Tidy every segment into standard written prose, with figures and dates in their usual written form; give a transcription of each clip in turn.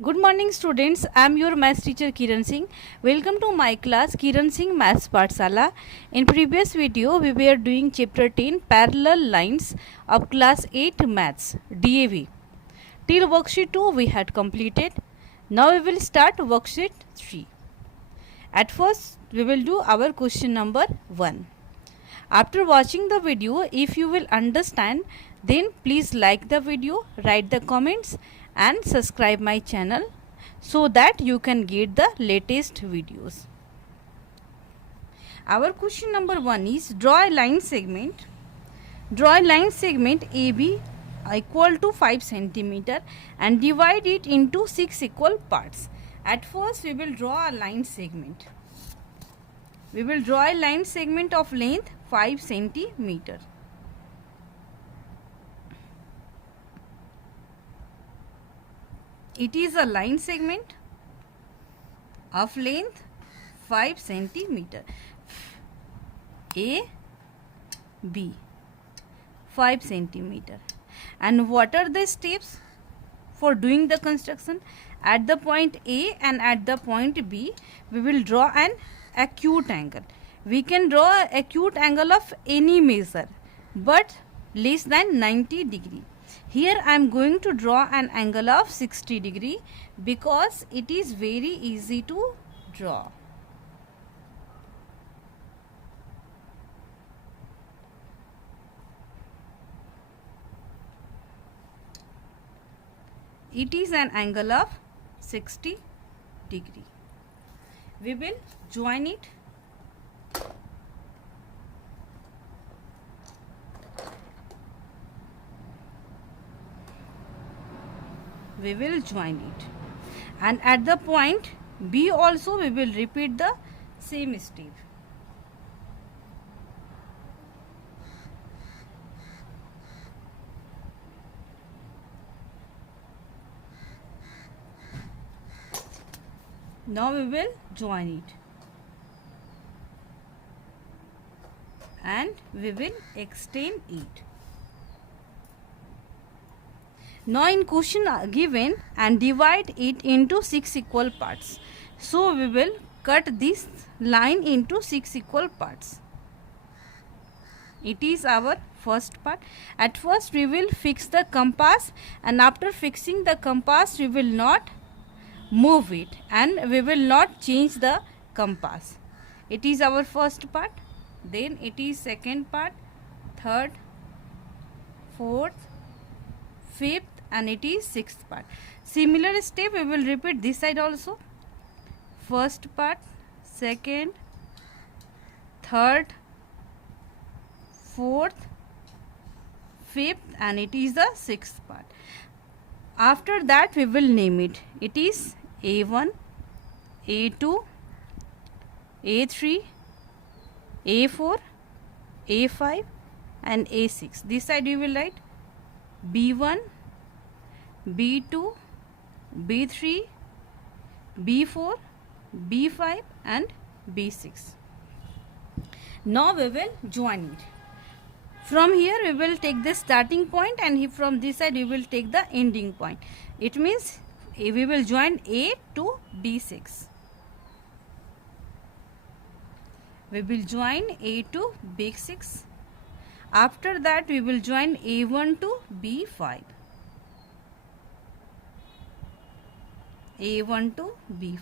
Good morning students, I am your maths teacher Kiran Singh. Welcome to my class Kiran Singh Maths Pathshala. In previous video we were doing chapter 10 parallel lines of class 8 maths DAV. Till worksheet 2 we had completed. Now we will start worksheet 3. At first we will do our question number 1. After watching the video, if you will understand, then please like the video, write the comments and subscribe my channel so that you can get the latest videos. Our question number 1 is draw a line segment. Draw a line segment AB equal to 5 centimeter and divide it into 6 equal parts. At first we will draw a line segment. We will draw a line segment of length 5 centimeter. It is a line segment of length 5 centimeter. A, B, 5 centimeter. And what are the steps for doing the construction? At the point A and at the point B, we will draw an acute angle. We can draw an acute angle of any measure, but less than 90 degree. Here I am going to draw an angle of 60 degree because it is very easy to draw. It is an angle of 60 degree. We will join it. We will join it. And at the point B also we will repeat the same step. Now we will join it and we will extend it. Now in question given and divide it into 6 equal parts. So we will cut this line into 6 equal parts. It is our first part. At first we will fix the compass, and after fixing the compass we will not move it and we will not change the compass. It is our first part. Then it is second part, third, fourth, fifth, and it is sixth part. Similar step we will repeat this side also. First part, second, third, fourth, fifth, and it is the sixth part. After that we will name it. It is A1, A2, A3, A4, A5 and A6. This side you will write B1, B2, B3, B4, B5 and B6. Now we will join it. From here we will take the starting point and from this side we will take the ending point. It means we will join A to B6. We will join A to B6. After that we will join A1 to B5. A1 to B5.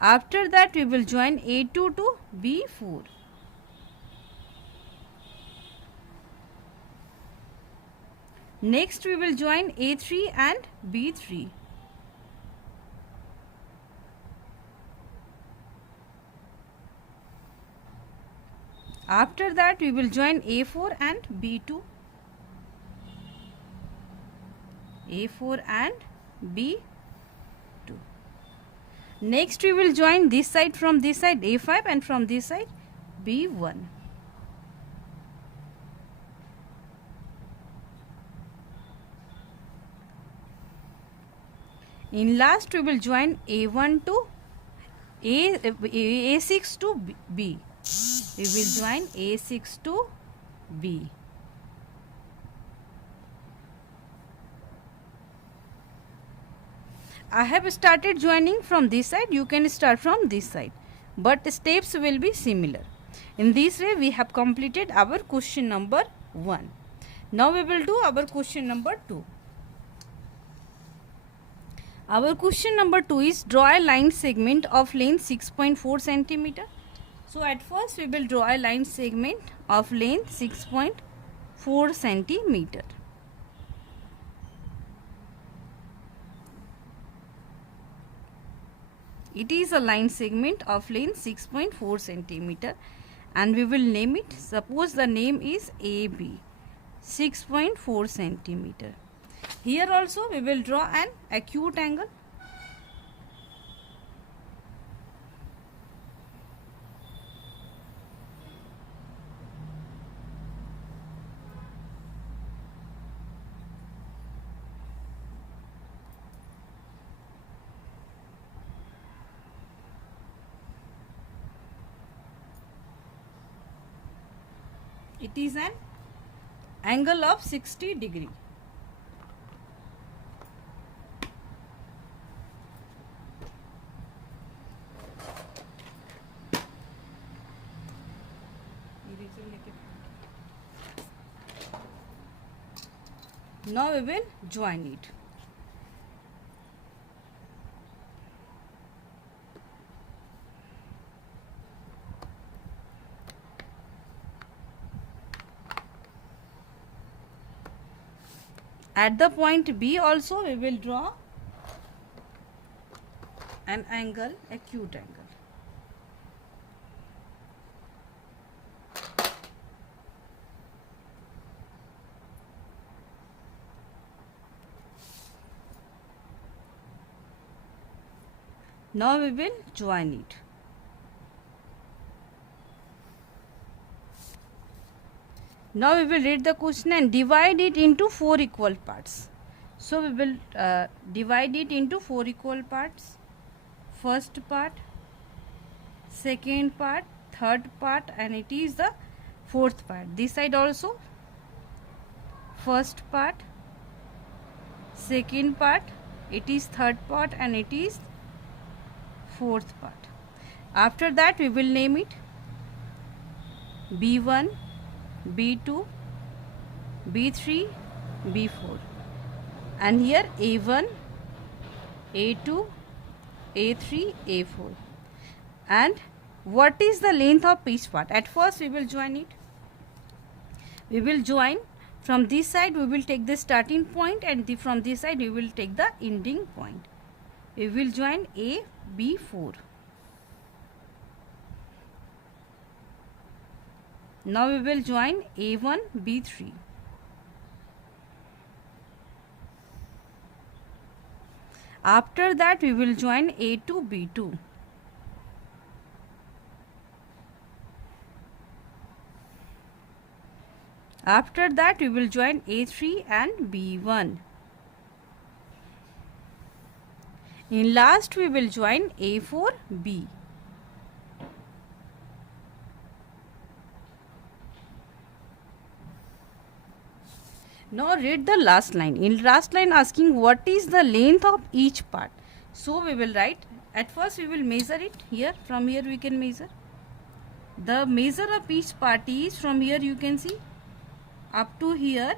After that we will join A2 to B4. Next we will join A3 and B3. After that we will join A4 and B2. A4 and B2. Next we will join this side from this side A5 and from this side B1. In last we will join A1 to A6 to B. We will join A6 to B. I have started joining from this side, you can start from this side, but steps will be similar. In this way we have completed our question number 1. Now we will do our question number 2. Our question number 2 is draw a line segment of length 6.4 centimeter. So at first we will draw a line segment of length 6.4 centimeter. It is a line segment of length 6.4 centimeter and we will name it. Suppose the name is AB, 6.4 centimeter. Here also we will draw an acute angle. It is an angle of 60 degree. Now we will join it. At the point B also we will draw an angle, acute angle. Now we will join it. Now we will read the question and divide it into 4 equal parts. So we will divide it into 4 equal parts. First part, second part, third part, and it is the fourth part. This side also first part, second part, it is third part, and it is fourth part. After that we will name it B1, B2, B3, B4, and here A1, A2, A3, A4. And what is the length of each part? At first we will join it. We will join from this side, we will take the starting point, and from this side we will take the ending point. We will join A, B4. Now we will join A1, B3. After that we will join A2, B2. After that we will join A3 and B1. In last we will join A4, B. Now read the last line. In last line asking what is the length of each part. So we will write, at first we will measure it here. From here we can measure. The measure of each part is, from here you can see, up to here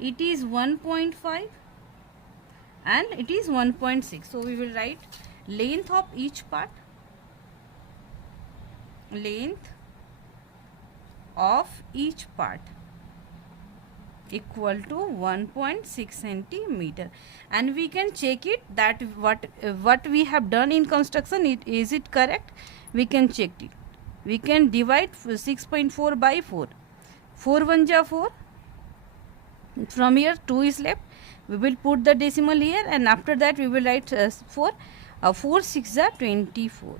it is 1.5 and it is 1.6. So we will write length of each part. Length of each part equal to 1.6 centimeter, and we can check it that what we have done in construction, is it correct. We can check it. We can divide 6.4 by 4. 4 1 ja 4. From here 2 is left. We will put the decimal here, and after that we will write 4. 4 6 ja 24.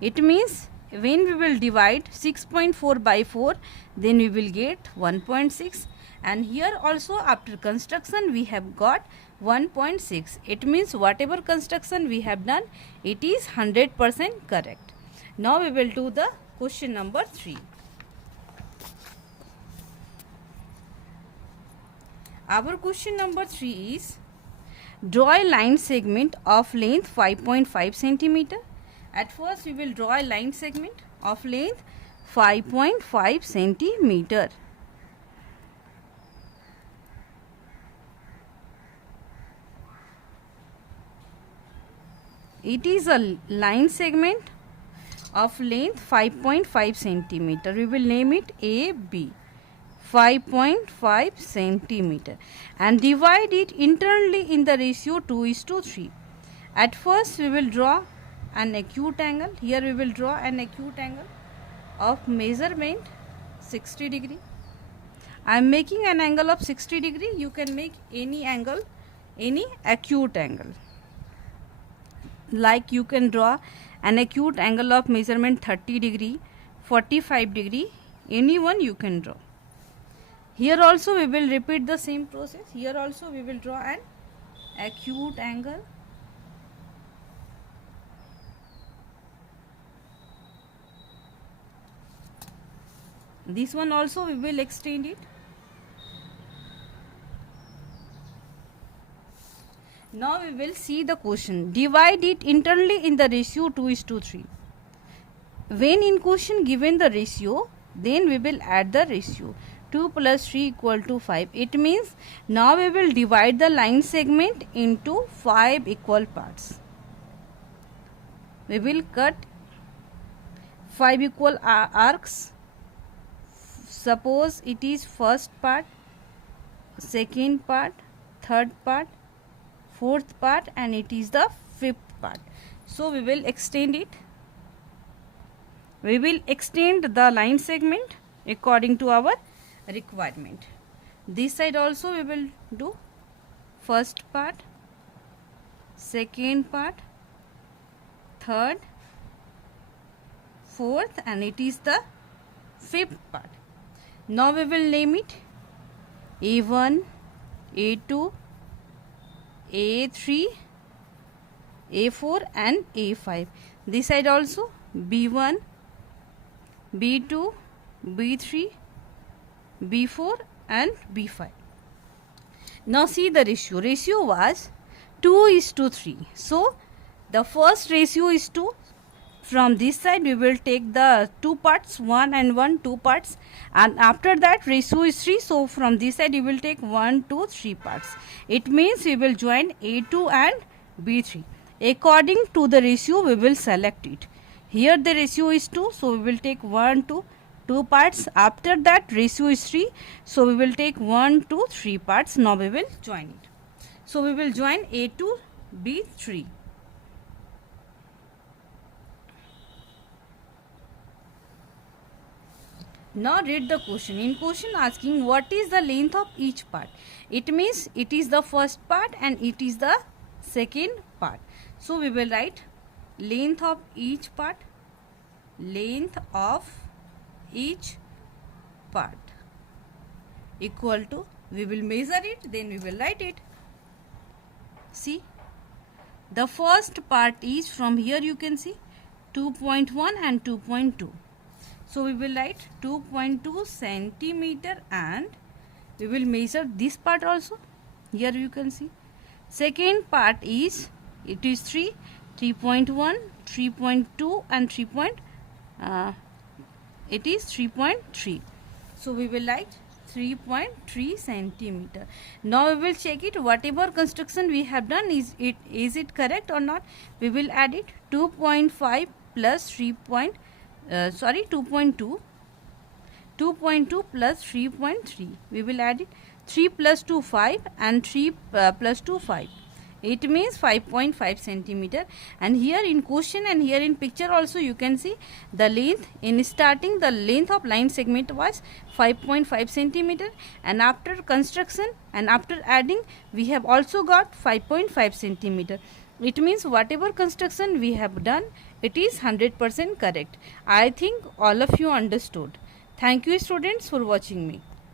It means when we will divide 6.4 by 4, then we will get 1.6, and here also after construction we have got 1.6. It means whatever construction we have done, it is 100% correct. Now we will do the question number 3. Our question number 3 is, Draw a line segment of length 5.5 centimeter. At first we will draw a line segment of length 5.5 centimeter. It is a line segment of length 5.5 centimeter. We will name it AB. 5.5 centimeter and divide it internally in the ratio 2:3. At first we will draw an acute angle. Here we will draw an acute angle of measurement 60 degree. I am making an angle of 60 degree. You can make any angle, any acute angle. Like you can draw an acute angle of measurement 30 degree, 45 degree, any one you can draw. Here also we will repeat the same process. Here also we will draw an acute angle. This one also we will extend it. Now we will see the question. Divide it internally in the ratio 2:3. When in question given the ratio, then we will add the ratio. 2 plus 3 equal to 5. It means now we will divide the line segment into 5 equal parts. We will cut 5 equal arcs. Suppose it is first part, second part, third part, fourth part, and it is the fifth part. So we will extend it. We will extend the line segment according to our requirement. This side also we will do first part, second part, third, fourth, and it is the fifth part. Now we will name it A1, A2, A3, A4 and A5. This side also B1, B2, B3, B4 and B5. Now see the ratio. Ratio was 2:3. So the first ratio is 2. From this side we will take the two parts, 1 and 1, two parts, and after that ratio is 3. So from this side we will take 1, 2, 3 parts. It means we will join A2 and B3. According to the ratio we will select it. Here the ratio is 2, so we will take 1, 2, 2 parts. After that ratio is 3, so we will take 1, 2, 3 parts. Now we will join it. So we will join A2, B3. Now read the question. In question asking what is the length of each part. It means it is the first part and it is the second part. So we will write length of each part. Length of each part equal to, we will measure it, then we will write it. See, the first part is from here you can see 2.1 and 2.2. So we will write 2.2 centimeter and we will measure this part also. Here you can see. Second part is, it is 3.1, 3.2 and 3.3. So we will write 3.3 centimeter. Now we will check it. Whatever construction we have done, is it correct or not? We will add it. 2.5 plus 2.2. 2.2 plus 3.3. We will add it. 3 plus 2 5 and 3 plus 2 5. It means 5.5 centimeter. And here in question and here in picture also you can see the length. In starting the length of line segment was 5.5 centimeter, and after construction and after adding we have also got 5.5 centimeter. It means whatever construction we have done, it is 100% correct. I think all of you understood. Thank you students for watching me.